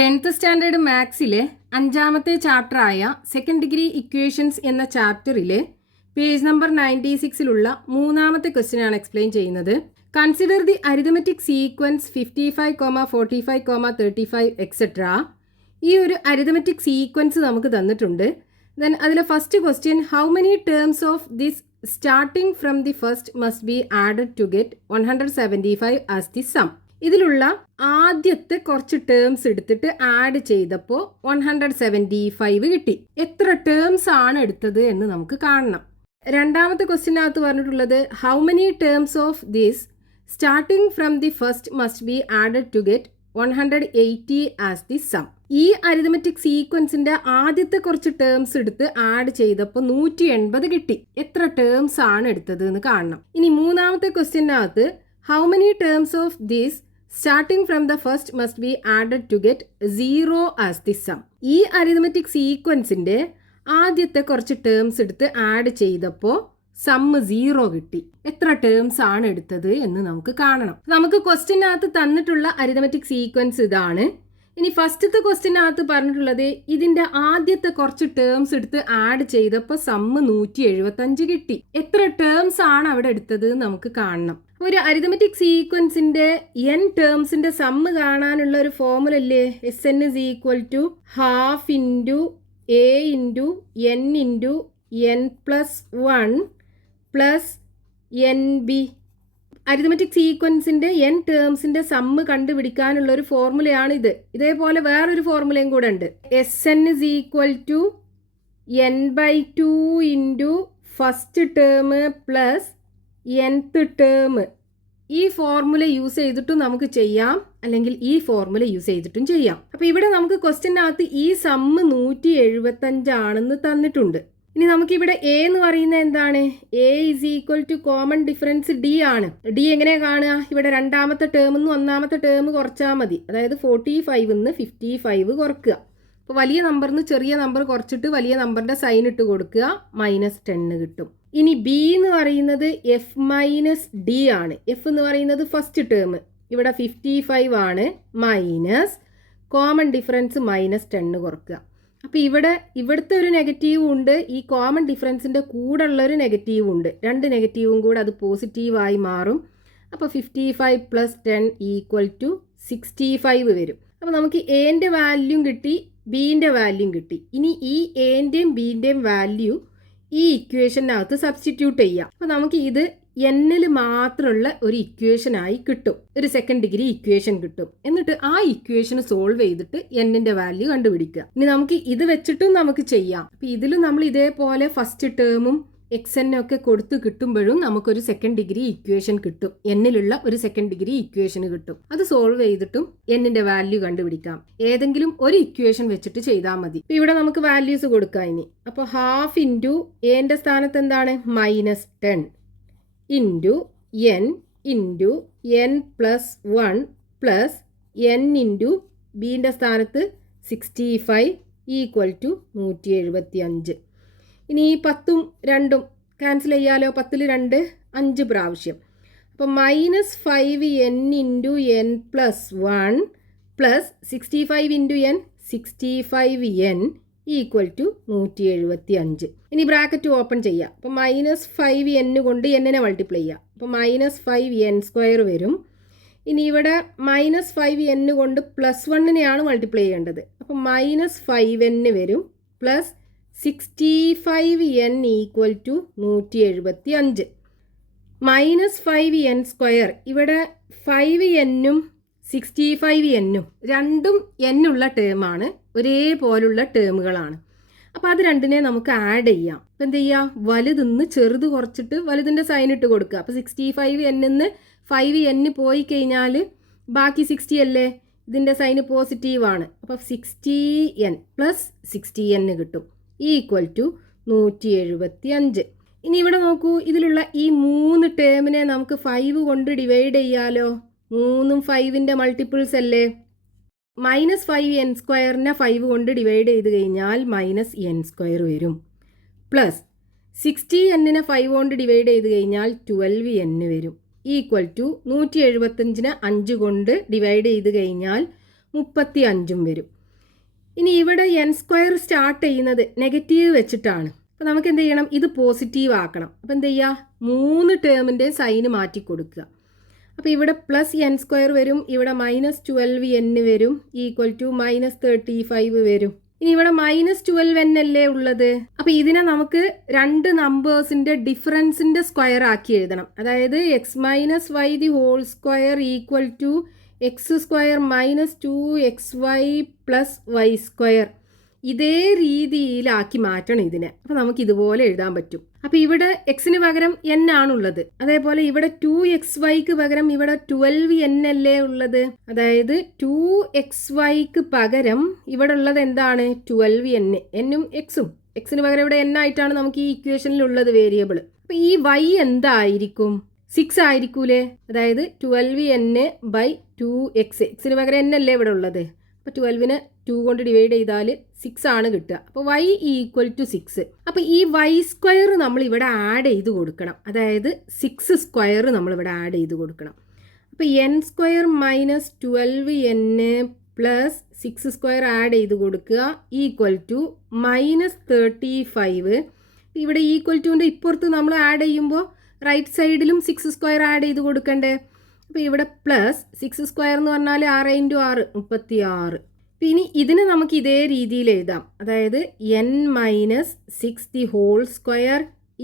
10th standard മാത്സിലെ 5ാമത്തെ ചാപ്റ്ററായ സെക്കൻഡ് ഡിഗ്രി ഇക്വേഷൻസ് എന്ന ചാപ്റ്ററിലെ പേജ് നമ്പർ 96-ലുള്ള 3ാമത്തെ ക്വസ്റ്റ്യൻ ആണ് എക്സ്പ്ലെയിൻ ചെയ്യുന്നത്. Consider the arithmetic sequence 55, 45, 35 etcetera. ഈ ഒരു അരിതമെറ്റിക് സീക്വൻസ് നമുക്ക് തന്നിട്ടുണ്ട്. ദെൻ അതിലെ first question, how many terms of this starting from the first must be added to get 175 as the sum. ഇതിലുള്ള ആദ്യത്തെ കുറച്ച് ടേംസ് എടുത്തിട്ട് ആഡ് ചെയ്തപ്പോൾ 175 കിട്ടി. എത്ര ടേംസ് ആണ് എടുത്തത് എന്ന് നമുക്ക് കാണണം. രണ്ടാമത്തെ ക്വസ്റ്റ്യനകത്ത് പറഞ്ഞിട്ടുള്ളത് how many terms of this starting from the first must be added to get 180 as the sum. ഈ അരിതമെറ്റിക് സീക്വൻസിന്റെ ആദ്യത്തെ കുറച്ച് ടേംസ് എടുത്ത് ആഡ് ചെയ്തപ്പോൾ 180 കിട്ടി. എത്ര ടേംസ് ആണ് എടുത്തത് എന്ന് കാണണം. ഇനി മൂന്നാമത്തെ ക്വസ്റ്റ്യനകത്ത് how many terms of this starting from the first must be added to get 0 as the sum. ഈ അരിതമെറ്റിക് സീക്വൻസിന്റെ ആദ്യത്തെ കുറച്ച് ടേംസ് എടുത്ത് ആഡ് ചെയ്തപ്പോൾ സമ്മ് 0 കിട്ടി. എത്ര ടേംസ് ആണ് എടുത്തത് എന്ന് നമുക്ക് കാണണം. നമുക്ക് ക്വസ്റ്റ്യനകത്ത് തന്നിട്ടുള്ള അരിതമെറ്റിക് സീക്വൻസ് ഇതാണ്. ഇനി ഫസ്റ്റത്തെ ക്വസ്റ്റ്യനകത്ത് പറഞ്ഞിട്ടുള്ളത് ഇതിന്റെ ആദ്യത്തെ കുറച്ച് ടേംസ് എടുത്ത് ആഡ് ചെയ്തപ്പോൾ സമ്മ് 175 കിട്ടി. എത്ര ടേംസ് ആണ് അവിടെ എടുത്തത് നമുക്ക് കാണണം. ഒരു അരിതമെറ്റിക് സീക്വൻസിന്റെ n ടേംസിന്റെ സമ്മ് കാണാനുള്ള ഒരു ഫോർമുല അല്ലേ, SN is equal to half into a into n into n plus 1 plus nb. Arithmetic സീക്വൻസിന്റെ n ടേംസിന്റെ സമ്മ് കണ്ടുപിടിക്കാനുള്ള ഒരു ഫോർമുലയാണ് ഇത്. ഇതേപോലെ വേറൊരു ഫോർമുലയും കൂടെ ഉണ്ട്. SN is equal to n/2 into first term plus nth term. ഈ ഫോർമുല യൂസ് ചെയ്തിട്ടും നമുക്ക് ചെയ്യാം, അല്ലെങ്കിൽ ഈ ഫോർമുല യൂസ് ചെയ്തിട്ടും ചെയ്യാം. അപ്പൊ ഇവിടെ നമുക്ക് ക്വസ്റ്റ്യനകത്ത് ഈ സമ്മ് 175 ആണെന്ന് തന്നിട്ടുണ്ട്. ഇനി നമുക്കിവിടെ എ എന്ന് പറയുന്നത് എന്താണ്? A is equal to common difference D ആണ്. ഡി എങ്ങനെ കാണുക? ഇവിടെ രണ്ടാമത്തെ ടേമിന്ന് ഒന്നാമത്തെ ടേം കുറച്ചാൽ മതി. അതായത് 45 55 കുറക്കുക. അപ്പോൾ വലിയ നമ്പറിന് ചെറിയ നമ്പർ കുറച്ചിട്ട് വലിയ നമ്പറിന്റെ സൈൻ ഇട്ട് കൊടുക്കുക, -10 കിട്ടും. ഇനി ബി എന്ന് പറയുന്നത് എഫ് മൈനസ് ഡി ആണ്. എഫ് എന്ന് പറയുന്നത് ഫസ്റ്റ് ടേം, ഇവിടെ 55 ആണ്, മൈനസ് കോമൺ ഡിഫറൻസ് -10 കുറക്കുക. അപ്പോൾ ഇവിടുത്തെ ഒരു നെഗറ്റീവും ഉണ്ട്, ഈ കോമൺ ഡിഫറൻസിൻ്റെ കൂടെ ഉള്ളൊരു നെഗറ്റീവും ഉണ്ട്. രണ്ട് നെഗറ്റീവും കൂടെ അത് പോസിറ്റീവായി മാറും. അപ്പോൾ 55 + 10 = 65 വരും. അപ്പോൾ നമുക്ക് എൻ്റെ വാല്യൂം കിട്ടി, ബീൻ്റെ വാല്യൂം കിട്ടി. ഇനി ഈ എൻ്റെയും ബീൻ്റെയും വാല്യൂ ഈ ഇക്വേഷനകത്ത് സബ്സ്റ്റിറ്റ്യൂട്ട് ചെയ്യാം. അപ്പോൾ നമുക്ക് ഇത് എന്നിൽ മാത്രമുള്ള ഒരു ഇക്വേഷനായി കിട്ടും, ഒരു സെക്കൻഡ് ഡിഗ്രി ഇക്വേഷൻ കിട്ടും. എന്നിട്ട് ആ ഇക്വേഷൻ സോൾവ് ചെയ്തിട്ട് എന്നിന്റെ വാല്യൂ കണ്ടുപിടിക്കുക. ഇനി നമുക്ക് ഇത് വെച്ചിട്ടും നമുക്ക് ചെയ്യാം. അപ്പോൾ ഇതിൽ നമ്മൾ ഇതേപോലെ ഫസ്റ്റ് ടേമും XN ഒക്കെ കൊടുത്ത് കിട്ടുമ്പോഴും നമുക്കൊരു സെക്കൻഡ് ഡിഗ്രി ഇക്വേഷൻ കിട്ടും, എന്നിലുള്ള ഒരു സെക്കൻഡ് ഡിഗ്രി ഇക്വേഷൻ കിട്ടും. അത് സോൾവ് ചെയ്തിട്ടും എന്നിന്റെ വാല്യൂ കണ്ടുപിടിക്കാം. ഏതെങ്കിലും ഒരു ഇക്വേഷൻ വെച്ചിട്ട് ചെയ്താൽ മതി. ഇപ്പം ഇവിടെ നമുക്ക് വാല്യൂസ് കൊടുക്കാം ഇനി. അപ്പോൾ ഹാഫ് ഇൻറ്റു എൻ്റെ സ്ഥാനത്ത് എന്താണ്? -10 into n into n + 1 plus n into ബീൻ്റെ സ്ഥാനത്ത് 65 = 175. ഇനി ഈ 10ഉം 2ഉം ക്യാൻസൽ ചെയ്യാലോ. 10ൽ 2 5 പ്രാവശ്യം. അപ്പോൾ -5n into n + 1 plus 65 into n 65n = 175. ഇനി ബ്രാക്കറ്റ് ഓപ്പൺ ചെയ്യാം. അപ്പോൾ -5n കൊണ്ട് n-നെ മൾട്ടിപ്ലൈ ചെയ്യാം. അപ്പോൾ -5n² വരും. ഇനി ഇവിടെ -5n കൊണ്ട് +1-നെയാണ് മൾട്ടിപ്ലൈ ചെയ്യേണ്ടത്. അപ്പോൾ -5n വരും പ്ലസ് 65n = 175. -5n² ഇവിടെ 5n-ഉം 65n-ഉം രണ്ടും n-ഉള്ള ടേമാണ്, ഒരേപോലുള്ള ടേമുകളാണ്. അപ്പോൾ അത് രണ്ടിനെ നമുക്ക് ആഡ് ചെയ്യാം. അപ്പോൾ എന്ത് ചെയ്യുക? വലുതിന്ന് ചെറുത് കുറച്ചിട്ട് വലുതിൻ്റെ സൈൻ ഇട്ട് കൊടുക്കുക. അപ്പോൾ 65n-ന്ന് 5n പോയി കഴിഞ്ഞാൽ ബാക്കി 60 അല്ലേ, ഇതിൻ്റെ സൈന് പോസിറ്റീവാണ്. അപ്പോൾ 60n + 60n കിട്ടും = 175. ഇനി ഇവിടെ നോക്കൂ, ഇതിലുള്ള ഈ 3 ടേമിനെ നമുക്ക് 5 കൊണ്ട് ഡിവൈഡ് ചെയ്യാലോ. 3ഉം 5ന്റെ മൾട്ടിപ്പിൾസ് അല്ലേ. -5n² 5 കൊണ്ട് ഡിവൈഡ് ചെയ്ത് കഴിഞ്ഞാൽ -n² വരും. പ്ലസ് 60n 5 കൊണ്ട് ഡിവൈഡ് ചെയ്ത് കഴിഞ്ഞാൽ 12n വരും. = 175 5 കൊണ്ട് ഡിവൈഡ് ചെയ്ത് കഴിഞ്ഞാൽ 35 വരും. ഇനി ഇവിടെ n സ്ക്വയർ സ്റ്റാർട്ട് ചെയ്യുന്നത് നെഗറ്റീവ് വെച്ചിട്ടാണ്. അപ്പോൾ നമുക്ക് എന്ത് ചെയ്യണം, ഇത് പോസിറ്റീവ് ആക്കണം. അപ്പോൾ എന്ത് ചെയ്യുക, 3 ടേമിൻ്റെ സൈന് മാറ്റി കൊടുക്കുക. അപ്പോൾ ഇവിടെ +n സ്ക്വയർ വരും, ഇവിടെ -12n വരും, ഈക്വൽ ടു -35 വരും. ഇനി ഇവിടെ -12n അല്ലേ ഉള്ളത്. അപ്പോൾ ഇതിനെ നമുക്ക് 2 നമ്പേഴ്സിൻ്റെ ഡിഫറൻസിൻ്റെ സ്ക്വയർ ആക്കി എഴുതണം. അതായത് x - y the whole square equal to x square -2xy + y square. ഇതേ രീതിയിലാക്കി മാറ്റണം ഇതിനെ. അപ്പോൾ നമുക്ക് ഇതുപോലെ എഴുതാൻ പറ്റും. അപ്പോൾ ഇവിടെ എക്സിന് പകരം n ആണുള്ളത്. അതേപോലെ ഇവിടെ 2xyക്ക് പകരം ഇവിടെ 12n അല്ലേ ഉള്ളത്. അതായത് 2xyക്ക് പകരം ഇവിടെ ഉള്ളത് എന്താണ്, 12n. എന്നും എക്സും, എക്സിന് പകരം ഇവിടെ n ആയിട്ടാണ് നമുക്ക് ഈ ഇക്വേഷനിലുള്ളത് വേരിയബിൾ. അപ്പോൾ ഈ y എന്തായിരിക്കും, 6 ആയിരിക്കൂലേ. അതായത് 12n/2x, എക്സിന് പകരം n അല്ലേ ഇവിടെ ഉള്ളത്. അപ്പോൾ 12നെ 2 കൊണ്ട് ഡിവൈഡ് ചെയ്താൽ 6 ആണ് കിട്ടുക. അപ്പോൾ y = 6. അപ്പോൾ ഈ y സ്ക്വയർ നമ്മൾ ഇവിടെ ആഡ് ചെയ്ത് കൊടുക്കണം. അതായത് 6 സ്ക്വയർ നമ്മളിവിടെ ആഡ് ചെയ്ത് കൊടുക്കണം. അപ്പോൾ n square -12n + 6 square add ചെയ്ത് കൊടുക്കുക ഈക്വൽ ടു -35. ഇവിടെ ഈക്വൽ ടുവിൻ്റെ ഇപ്പുറത്ത് നമ്മൾ ആഡ് ചെയ്യുമ്പോൾ റൈറ്റ് സൈഡിലും 6 സ്ക്വയർ ആഡ് ചെയ്ത് കൊടുക്കണ്ടേ. അപ്പോൾ ഇവിടെ +6 സ്ക്വയർ എന്ന് പറഞ്ഞാൽ 6 × 6 36. ഇനി ഇതിനെ നമുക്ക് ഇതേ രീതിയിൽ എഴുതാം. അതായത് n - 6 the whole square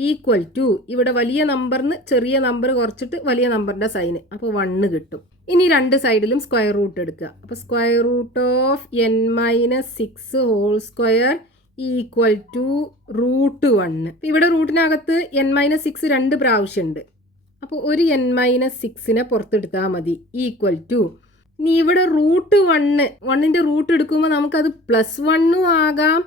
equal to, ഇവിടെ വലിയ നമ്പറിന് ചെറിയ നമ്പർ കുറച്ചിട്ട് വലിയ നമ്പറിൻ്റെ സൈന്, അപ്പോൾ 1 കിട്ടും. ഇനി 2 സൈഡിലും സ്ക്വയർ റൂട്ട് എടുക്കുക. അപ്പോൾ square root of n - 6 whole square equal to √1. ഇവിടെ റൂട്ടിനകത്ത് n - 6 2 പ്രാവശ്യമുണ്ട്. അപ്പോൾ ഒരു n - 6നെ പുറത്തെടുത്താൽ മതി ഈക്വൽ ടു. ഇനി ഇവിടെ √1ൻ്റെ റൂട്ട് എടുക്കുമ്പോൾ നമുക്കത് +1 ആകാം,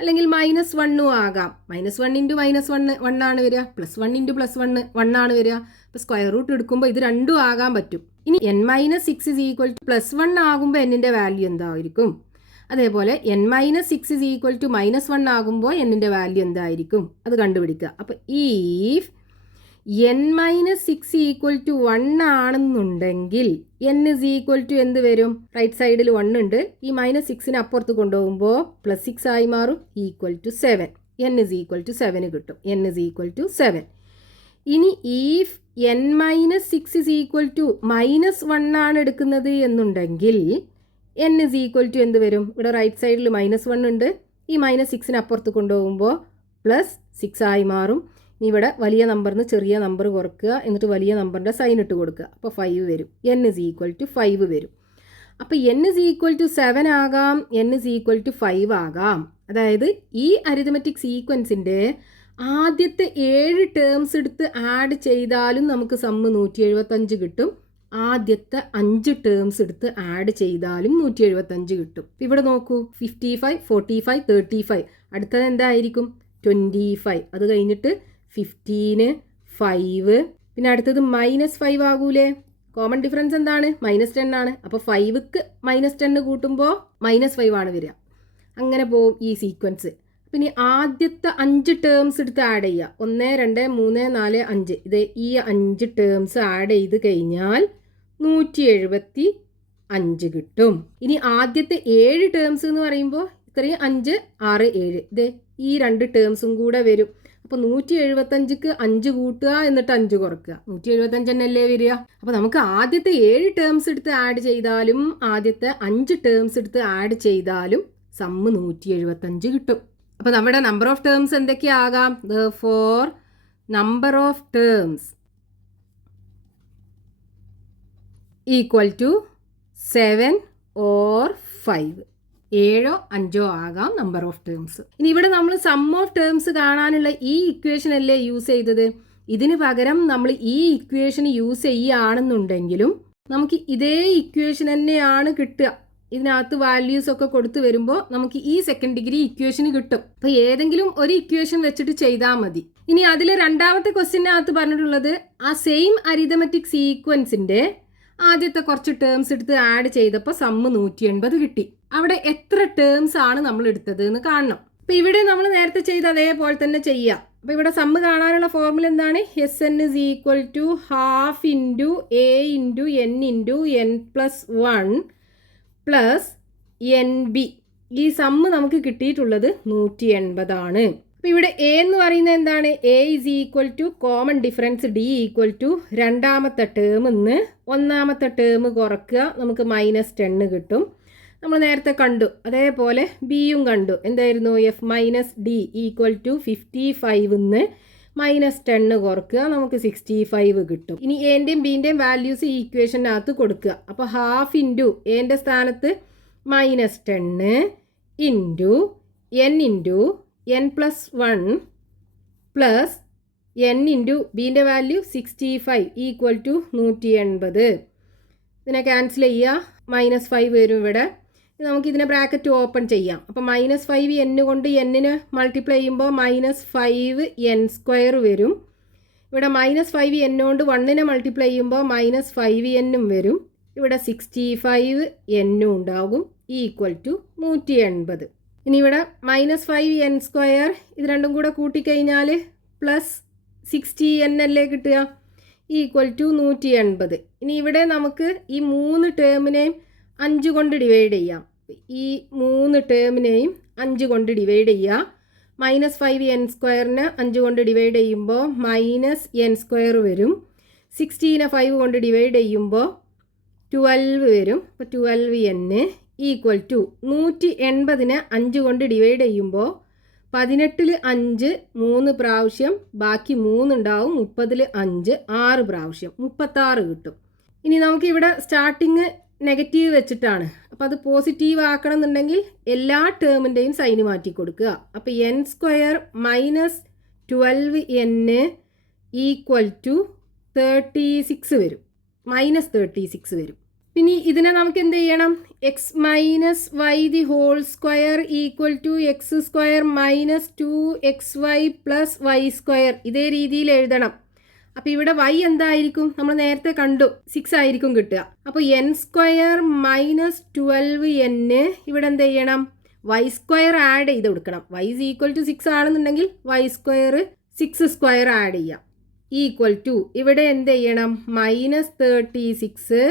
അല്ലെങ്കിൽ -1 ആകാം. -1 × -1 ആണ് വരിക, +1 × +1 1 ആണ് വരിക. അപ്പോൾ സ്ക്വയർ റൂട്ട് എടുക്കുമ്പോൾ ഇത് രണ്ടും ആകാൻ പറ്റും. ഇനി n - 6 +1 ആകുമ്പോൾ n-ൻ്റെ വാല്യൂ എന്തായിരിക്കും. അതേപോലെ n - 6 -1 ആകുമ്പോൾ n-ൻ്റെ വാല്യൂ എന്തായിരിക്കും, അത് കണ്ടുപിടിക്കുക. അപ്പോൾ ഈഫ് n - 6 1 ആണെന്നുണ്ടെങ്കിൽ n എന്ത് വരും, റൈറ്റ് സൈഡിൽ 1 ഉണ്ട്, ഈ -6നെ അപ്പുറത്ത് കൊണ്ടുപോകുമ്പോൾ +6 ആയി മാറും, ഈക്വൽ ടു 7. n = 7 കിട്ടും. n = 7. ഇനി ഈഫ് n - 6 -1 ആണ് എടുക്കുന്നത് എന്നുണ്ടെങ്കിൽ n എന്ത് വരും, ഇവിടെ റൈറ്റ് സൈഡിൽ -1 ഉണ്ട്, ഈ -6നെ അപ്പുറത്ത് കൊണ്ടുപോകുമ്പോൾ +6 ആയി മാറും. ഇവിടെ വലിയ നമ്പറിന് ചെറിയ നമ്പർ കുറക്കുക, എന്നിട്ട് വലിയ നമ്പറിൻ്റെ സൈൻ ഇട്ട് കൊടുക്കുക. അപ്പോൾ 5 വരും. n = 5 വരും. അപ്പോൾ n = 7 ആകാം, n = 5 ആകാം. അതായത് ഈ അരിതമെറ്റിക് സീക്വൻസിൻ്റെ ആദ്യത്തെ 7 ടേംസ് എടുത്ത് ആഡ് ചെയ്താലും നമുക്ക് സമ്മ് 175 കിട്ടും. ആദ്യത്തെ 5 ടേംസ് എടുത്ത് ആഡ് ചെയ്താലും 175 കിട്ടും. ഇവിടെ നോക്കൂ, 55, 45, 35. അടുത്തത് എന്തായിരിക്കും, 25. അത് കഴിഞ്ഞിട്ട് 15, 5, പിന്നെ അടുത്തത് -5 ആകൂലേ. കോമൺ ഡിഫറൻസ് എന്താണ്, -10 ആണ്. അപ്പോൾ 5ക്ക് -10 കൂട്ടുമ്പോൾ -5 ആണ് വരിക. അങ്ങനെ പോവും ഈ സീക്വൻസ്. പിന്നെ ആദ്യത്തെ 5 ടേംസ് എടുത്ത് ആഡ് ചെയ്യുക. 1, 2, 3, 4, 5. ഇത് ഈ 5 ടേംസ് ആഡ് ചെയ്ത് കഴിഞ്ഞാൽ 175 കിട്ടും. ഇനി ആദ്യത്തെ 7 ടേംസ് എന്ന് പറയുമ്പോൾ ഇത്രയും 5, 6, 7. ഇത് ഈ 2 ടേംസും കൂടെ വരും. അപ്പോൾ 175ക്ക് 5 കൂട്ടുക, എന്നിട്ട് 5 കുറക്കുക, 175 തന്നെയല്ലേ വരിക. അപ്പോൾ നമുക്ക് ആദ്യത്തെ 7 ടേംസ് എടുത്ത് ആഡ് ചെയ്താലും ആദ്യത്തെ 5 ടേംസ് എടുത്ത് ആഡ് ചെയ്താലും സമ്മ് 175 കിട്ടും. അപ്പോൾ നമ്മുടെ നമ്പർ ഓഫ് ടേംസ് എന്തൊക്കെയാകാം, therefore number of terms equal to 7 or 5. 7 or 5 ആകാം നമ്പർ ഓഫ് ടേംസ്. ഇനി ഇവിടെ നമ്മൾ സം ഓഫ് ടേംസ് കാണാനുള്ള ഈ ഇക്വേഷൻ അല്ലേ യൂസ് ചെയ്തത്. ഇതിന് പകരം നമ്മൾ ഈ ഇക്വേഷൻ യൂസ് ചെയ്യുകയാണെന്നുണ്ടെങ്കിലും നമുക്ക് ഇതേ ഇക്വേഷൻ തന്നെയാണ് കിട്ടുക. ഇതിനകത്ത് വാല്യൂസ് ഒക്കെ കൊടുത്തു വരുമ്പോൾ നമുക്ക് ഈ സെക്കൻഡ് ഡിഗ്രി ഇക്വേഷൻ കിട്ടും. അപ്പോൾ ഏതെങ്കിലും ഒരു ഇക്വേഷൻ വെച്ചിട്ട് ചെയ്താൽ മതി. ഇനി അതിൽ രണ്ടാമത്തെ ക്വസ്റ്റ്യനകത്ത് പറഞ്ഞിട്ടുള്ളത് ആ സെയിം അരിതമെറ്റിക് സീക്വൻസിൻ്റെ ആദ്യത്തെ കുറച്ച് ടേംസ് എടുത്ത് ആഡ് ചെയ്തപ്പോൾ സമ്മ് 180 കിട്ടി. അവിടെ എത്ര ടേംസ് ആണ് നമ്മൾ എടുത്തത് എന്ന് കാണണം. അപ്പോൾ ഇവിടെ നമ്മൾ നേരത്തെ ചെയ്ത് അതേപോലെ തന്നെ ചെയ്യാം. അപ്പോൾ ഇവിടെ സമ്മ് കാണാനുള്ള ഫോർമുല എന്താണ്, Sn = ½ × a × n × n + 1 plus N B. ഈ സമ്മ് നമുക്ക് കിട്ടിയിട്ടുള്ളത് 180 ആണ്. അപ്പോൾ ഇവിടെ എ എന്ന് പറയുന്നത് എന്താണ്? A is equal to common difference D equal to രണ്ടാമത്തെ ടേമിൽ നിന്ന് ഒന്നാമത്തെ ടേം കുറയ്ക്കുക, നമുക്ക് -10 കിട്ടും. നമ്മൾ നേരത്തെ കണ്ടു. അതേപോലെ ബിയും കണ്ടു. എന്തായിരുന്നു? F minus D equal to 55 നിന്ന് -10 കുറയ്ക്കുക, നമുക്ക് 65 കിട്ടും. ഇനി എൻ്റെയും ബിൻ്റെയും വാല്യൂസ് ഈ ഇക്വേഷനകത്ത് കൊടുക്കുക. അപ്പോൾ ഹാഫ് ഇൻറ്റു എൻ്റെ സ്ഥാനത്ത് -10 into n+1 plus n into ബിൻ്റെ വാല്യൂ 65 ഈക്വൽ ടു 180. ഇതിനെ ക്യാൻസൽ ചെയ്യുക, -5 വരും ഇവിടെ. നമുക്കിതിനെ ബ്രാക്കറ്റ് ഓപ്പൺ ചെയ്യാം. അപ്പോൾ -5 n കൊണ്ട് n-ന് മൾട്ടിപ്ലൈ ചെയ്യുമ്പോൾ -5n² വരും. ഇവിടെ -5 n കൊണ്ട് 1-നെ മൾട്ടിപ്ലൈ ചെയ്യുമ്പോൾ -5n വരും. ഇവിടെ 65 n ഉണ്ടാകും ഈക്വൽ ടു 180. ഇനി ഇവിടെ -5n² ഇത് രണ്ടും കൂടെ കൂട്ടിക്കഴിഞ്ഞാൽ +60n അല്ലേ കിട്ടുക, ഈക്വൽ ടു 180. ഇനി ഇവിടെ നമുക്ക് ഈ 3 ടേമിനെയും 5 കൊണ്ട് ഡിവൈഡ് ചെയ്യാം. ഈ 3 ടേമിനെയും 5 കൊണ്ട് ഡിവൈഡ് ചെയ്യുക. -5n²നെ 5 കൊണ്ട് ഡിവൈഡ് ചെയ്യുമ്പോൾ -n² വരും. 16നെ 5 കൊണ്ട് ഡിവൈഡ് ചെയ്യുമ്പോൾ 12 വരും. അപ്പോൾ 12n ഈക്വൽ ടു 180നെ 5 കൊണ്ട് ഡിവൈഡ് ചെയ്യുമ്പോൾ 18-ൽ 5 3 പ്രാവശ്യം, ബാക്കി 3 ഉണ്ടാവും. 30-ൽ 5 6 പ്രാവശ്യം, 36 കിട്ടും. ഇനി നമുക്കിവിടെ സ്റ്റാർട്ടിങ് നെഗറ്റീവ് വെച്ചിട്ടാണ്. അപ്പോൾ അത് പോസിറ്റീവ് ആക്കണം എന്നുണ്ടെങ്കിൽ എല്ലാ ടേമിൻ്റെയും സൈന് മാറ്റി കൊടുക്കുക. അപ്പോൾ n² -12n ഈക്വൽ ടു 36 വരും, -36 വരും. പിന്നെ ഇതിനെ നമുക്ക് എന്ത് ചെയ്യണം? x - y² equal to x² -2xy + y². ഇതേ രീതിയിൽ എഴുതണം. അപ്പോൾ ഇവിടെ y എന്തായിരിക്കും? നമ്മൾ നേരത്തെ കണ്ടു, 6 ആയിരിക്കും കിട്ടുക. അപ്പോൾ n² -12n ഇവിടെ എന്ത് ചെയ്യണം? y² ആഡ് ചെയ്ത് കൊടുക്കണം. y is equal to 6 ആണെന്നുണ്ടെങ്കിൽ y² 6² ആഡ് ചെയ്യാം. ഈക്വൽ ടു ഇവിടെ എന്ത് ചെയ്യണം? -36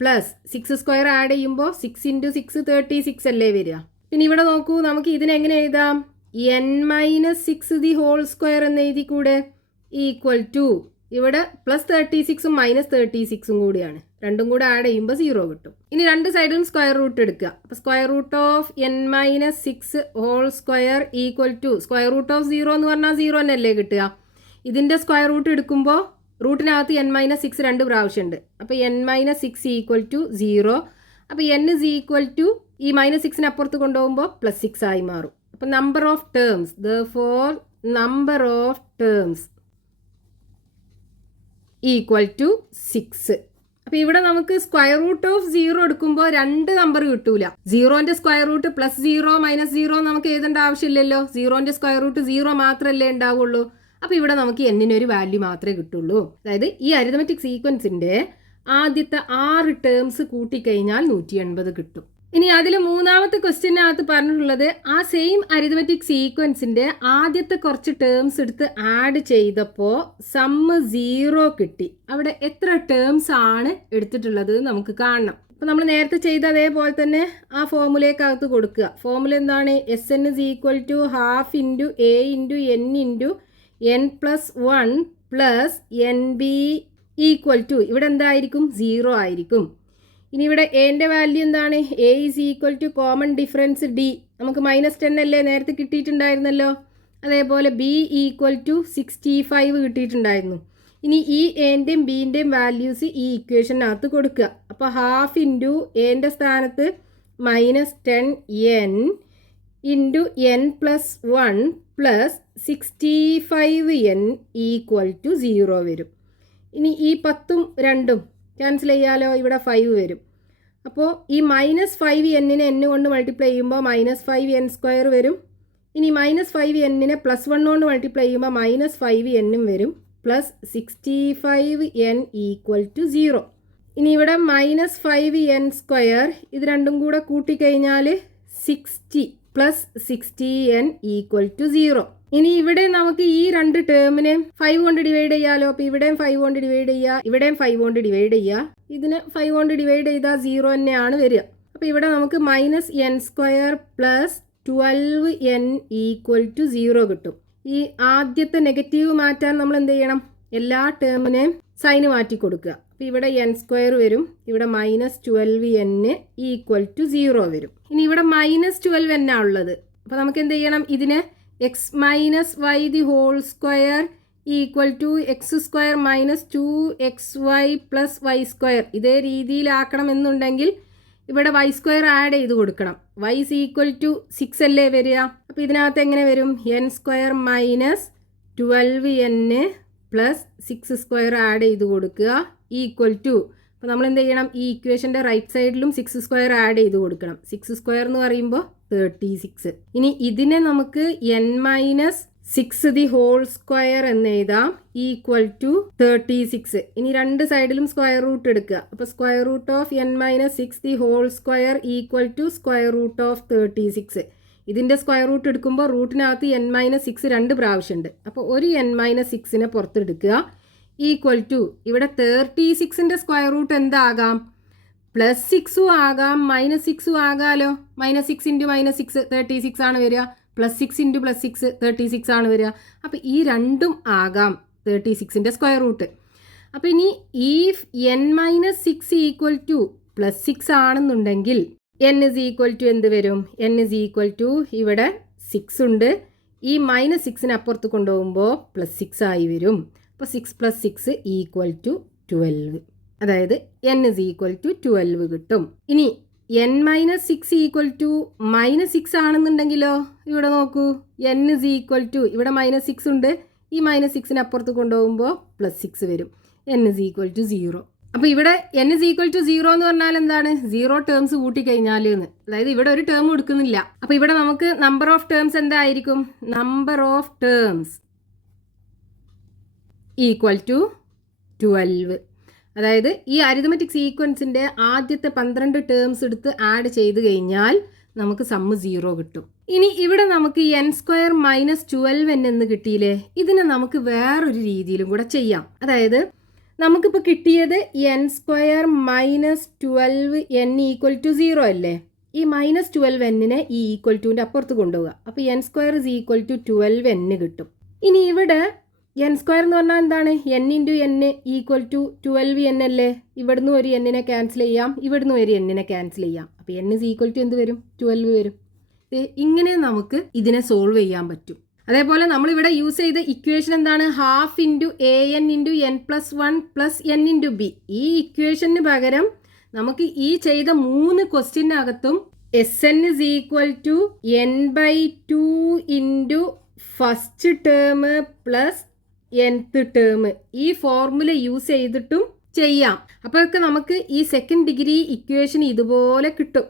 പ്ലസ് 6² ആഡ് ചെയ്യുമ്പോൾ 6 × 6 36 അല്ലേ വരിക. പിന്നെ ഇവിടെ നോക്കൂ, നമുക്ക് ഇതിനെങ്ങനെ എഴുതാം? n - 6² എന്ന് എഴുതിക്കൂടെ? ഈക്വൽ ടു ഇവിടെ +36ഉം -36ഉം കൂടിയാണ്. രണ്ടും കൂടെ ആഡ് ചെയ്യുമ്പോൾ 0 കിട്ടും. ഇനി രണ്ട് സൈഡിലും സ്ക്വയർ റൂട്ട് എടുക്കുക. അപ്പോൾ square root of n - 6² equal to square root of 0 എന്ന് പറഞ്ഞാൽ 0 തന്നെയല്ലേ കിട്ടുക. ഇതിൻ്റെ സ്ക്വയർ റൂട്ട് എടുക്കുമ്പോൾ റൂട്ടിനകത്ത് n - 6 2 പ്രാവശ്യം ഉണ്ട്. അപ്പോൾ n - 6 ഈക്വൽ ടു 0. അപ്പോൾ n is ഈക്വൽ ടു ഈ -6ന് അപ്പുറത്ത് കൊണ്ടുപോകുമ്പോൾ +6 ആയി മാറും. അപ്പോൾ number of terms, therefore number of terms equal to 6. അപ്പോൾ ഇവിടെ നമുക്ക് സ്ക്വയർ റൂട്ട് ഓഫ് 0 എടുക്കുമ്പോൾ 2 നമ്പർ കിട്ടൂല. 0ൻ്റെ സ്ക്വയർ റൂട്ട് +0 -0 നമുക്ക് എഴുതേണ്ട ആവശ്യമില്ലല്ലോ. 0ൻ്റെ സ്ക്വയർ റൂട്ട് 0 മാത്രമല്ലേ ഉണ്ടാവുള്ളൂ. അപ്പോൾ ഇവിടെ നമുക്ക് n-ന് ഒരു വാല്യൂ മാത്രമേ കിട്ടുള്ളൂ. അതായത് ഈ അരിതമെറ്റിക് സീക്വൻസിൻ്റെ ആദ്യത്തെ 6 ടേംസ് കൂട്ടിക്കഴിഞ്ഞാൽ 180 കിട്ടും. ഇനി അതിൽ മൂന്നാമത്തെ ക്വസ്റ്റ്യനകത്ത് പറഞ്ഞിട്ടുള്ളത് ആ സെയിം അരിതമെറ്റിക് സീക്വൻസിൻ്റെ ആദ്യത്തെ കുറച്ച് ടേംസ് എടുത്ത് ആഡ് ചെയ്തപ്പോൾ സമ്മ് 0 കിട്ടി. അവിടെ എത്ര ടേംസ് ആണ് എടുത്തിട്ടുള്ളത് നമുക്ക് കാണണം. അപ്പോൾ നമ്മൾ നേരത്തെ ചെയ്ത അതേപോലെ തന്നെ ആ ഫോർമുലയ്ക്കകത്ത് കൊടുക്കുക. ഫോർമുല എന്താണ്? Sn is equal to ½ × a × n n+1 plus nb equal to ഇവിടെ എന്തായിരിക്കും? 0 ആയിരിക്കും. ഇനി ഇവിടെ എൻ്റെ വാല്യൂ എന്താണ്? a is equal to common difference d. നമുക്ക് -10 അല്ലേ നേരത്തെ കിട്ടിയിട്ടുണ്ടായിരുന്നല്ലോ. അതേപോലെ b ഈക്വൽ ടു 65 കിട്ടിയിട്ടുണ്ടായിരുന്നു. ഇനി ഈ എൻ്റെയും ബിൻ്റെയും വാല്യൂസ് ഈ ഇക്വേഷനകത്ത് കൊടുക്കുക. അപ്പോൾ ½ × എൻ്റെ സ്ഥാനത്ത് -10n × n+1 plus 65n equal to 0 വരും. ഇനി ഈ 10ഉം 2ഉം ക്യാൻസൽ ചെയ്യാലോ, ഇവിടെ 5 വരും. അപ്പോൾ ഈ -5n-നെ n കൊണ്ട് മൾട്ടിപ്ലൈ ചെയ്യുമ്പോൾ -5n² വരും. ഇനി -5n-നെ +1 കൊണ്ട് മൾട്ടിപ്ലൈ ചെയ്യുമ്പോൾ -5n വരും. Plus 65n equal to 0. ഇനി ഇവിടെ -5n² ഇത് രണ്ടും കൂടെ കൂട്ടിക്കഴിഞ്ഞാൽ 60 പ്ലസ് 60n ഈക്വൽ ടു 0. ഇനി ഇവിടെ നമുക്ക് ഈ രണ്ട് ടേമിനെ 5 കൊണ്ട് ഡിവൈഡ് ചെയ്യാലോ. അപ്പോൾ ഇവിടെയും 5 കൊണ്ട് ഡിവൈഡ് ചെയ്യുക, ഇവിടെയും 5 കൊണ്ട് ഡിവൈഡ് ചെയ്യുക. ഇതിന് 5 കൊണ്ട് ഡിവൈഡ് ചെയ്താൽ 0 തന്നെയാണ് വരിക. അപ്പോൾ ഇവിടെ നമുക്ക് -n² പ്ലസ് 12n = 0 കിട്ടും. ഈ ആദ്യത്തെ നെഗറ്റീവ് മാറ്റാൻ നമ്മൾ എന്ത് ചെയ്യണം? എല്ലാ ടേമിനെയും സൈന് മാറ്റി കൊടുക്കുക. അപ്പോൾ ഇവിടെ n² വരും, ഇവിടെ -12n = 0 വരും. ഇനി ഇവിടെ -12n ആണ് ഉള്ളത്. അപ്പോൾ നമുക്ക് എന്ത് ചെയ്യണം? ഇതിനെ x - y² = x² - 2xy + y². ഇതേ രീതിയിലാക്കണം എന്നുണ്ടെങ്കിൽ ഇവിടെ y² ആഡ് ചെയ്ത് കൊടുക്കണം. y = 6 അല്ലേ വരിക. അപ്പോൾ ഇതിനകത്ത് എങ്ങനെ വരും? n² - 12n പ്ലസ് 6² ആഡ് ചെയ്ത് കൊടുക്കുക = അപ്പോൾ നമ്മൾ എന്ത് ചെയ്യണം? ഈ ഇക്വേഷൻ്റെ റൈറ്റ് സൈഡിലും 6² ആഡ് ചെയ്ത് കൊടുക്കണം. 6² എന്ന് പറയുമ്പോൾ 36. ഇനി ഇതിനെ നമുക്ക് n-6² എന്ന് എഴുതാം = 36. ഇനി രണ്ട് സൈഡിലും സ്ക്വയർ റൂട്ട് എടുക്കുക. അപ്പോൾ n-6² = √36. ഇതിൻ്റെ സ്ക്വയർ റൂട്ട് എടുക്കുമ്പോൾ റൂട്ടിനകത്ത് n-6 രണ്ട് പ്രാവശ്യമുണ്ട്. അപ്പോൾ ഒരു n-6നെ പുറത്തെടുക്കുക = ഇവിടെ 36ൻ്റെ സ്ക്വയർ റൂട്ട് എന്താകാം? +6 ആകാം, -6 ആകാമല്ലോ. -6 × -6 36 ആണ് വരിക. +6 × +6 36 ആണ് വരിക. അപ്പോൾ ഈ രണ്ടും ആകാം 36ൻ്റെ സ്ക്വയർ റൂട്ട്. അപ്പോൾ ഇനി ഈ n-6 = +6 ആണെന്നുണ്ടെങ്കിൽ n = എന്ത് വരും? n = ഇവിടെ 6 ഉണ്ട്. ഈ -6നെ അപ്പുറത്ത് കൊണ്ടുപോകുമ്പോൾ +6 ആയി വരും. അപ്പോൾ 6 + 6 = 12. അതായത് n = 12 കിട്ടും. ഇനി n-6 = -6 ആണെന്നുണ്ടെങ്കിലോ? ഇവിടെ നോക്കൂ, n = ഇവിടെ -6 ഉണ്ട്. ഈ -6നെ അപ്പുറത്ത് കൊണ്ടുപോകുമ്പോൾ +6 വരും. n = 0. അപ്പോൾ ഇവിടെ n = 0 എന്ന് പറഞ്ഞാൽ എന്താണ്? 0 ടേംസ് കൂട്ടിക്കഴിഞ്ഞാൽ എന്ന്. അതായത് ഇവിടെ ഒരു ടേം എടുക്കുന്നില്ല. അപ്പോൾ ഇവിടെ നമുക്ക് നമ്പർ ഓഫ് ടേംസ് എന്തായിരിക്കും? Number of terms = 12. അതായത് ഈ അരിത്മെറ്റിക് സീക്വൻസിൻ്റെ ആദ്യത്തെ 12 ടേംസ് എടുത്ത് ആഡ് ചെയ്ത് കഴിഞ്ഞാൽ നമുക്ക് സമ്മ് 0 കിട്ടും. ഇനി ഇവിടെ നമുക്ക് n² - 12n എന്ന് കിട്ടിയില്ലേ? ഇതിനെ നമുക്ക് വേറൊരു രീതിയിലും കൂടെ ചെയ്യാം. അതായത് നമുക്കിപ്പോൾ കിട്ടിയത് n² - 12n = 0 അല്ലേ? ഈ -12nനെ ഈ =ൻ്റെ അപ്പുറത്ത് കൊണ്ടുപോവുക. അപ്പോൾ n² = 12n കിട്ടും. ഇനി ഇവിടെ n² എന്ന് പറഞ്ഞാൽ എന്താണ്? n × n = 12n അല്ലേ? ഇവിടുന്ന് ഒരു n-നെ ക്യാൻസൽ ചെയ്യാം, ഇവിടുന്ന് ഒരു n-നെ ക്യാൻസൽ ചെയ്യാം. അപ്പോൾ n = എന്ത് വരും? 12 വരും. ഇങ്ങനെ നമുക്ക് ഇതിനെ സോൾവ് ചെയ്യാൻ പറ്റും. അതേപോലെ നമ്മളിവിടെ യൂസ് ചെയ്ത ഇക്വേഷൻ എന്താണ്? ½ × an × n+1 + n × b. ഈ ഇക്വേഷന് പകരം നമുക്ക് ഈ ചെയ്ത 3 ക്വസ്റ്റ്യനകത്തും Sn = n/2 × first term plus nth term ഈ ഫോർമുല യൂസ് ചെയ്തിട്ടും ചെയ്യാം. അപ്പോഴൊക്കെ നമുക്ക് ഈ സെക്കൻഡ് ഡിഗ്രി ഇക്വേഷൻ ഇതുപോലെ കിട്ടും.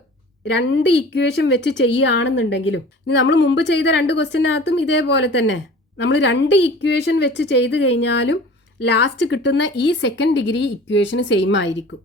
2 ഇക്വേഷൻ വെച്ച് ചെയ്യുകയാണെന്നുണ്ടെങ്കിലും. ഇനി നമ്മൾ മുമ്പ് ചെയ്ത 2 ക്വസ്റ്റ്യനകത്തും ഇതേപോലെ തന്നെ നമ്മൾ 2 ഇക്വേഷൻ വെച്ച് ചെയ്ത് കഴിഞ്ഞാലും ലാസ്റ്റ് കിട്ടുന്ന ഈ സെക്കൻഡ് ഡിഗ്രി ഇക്വേഷന് സെയിം ആയിരിക്കും.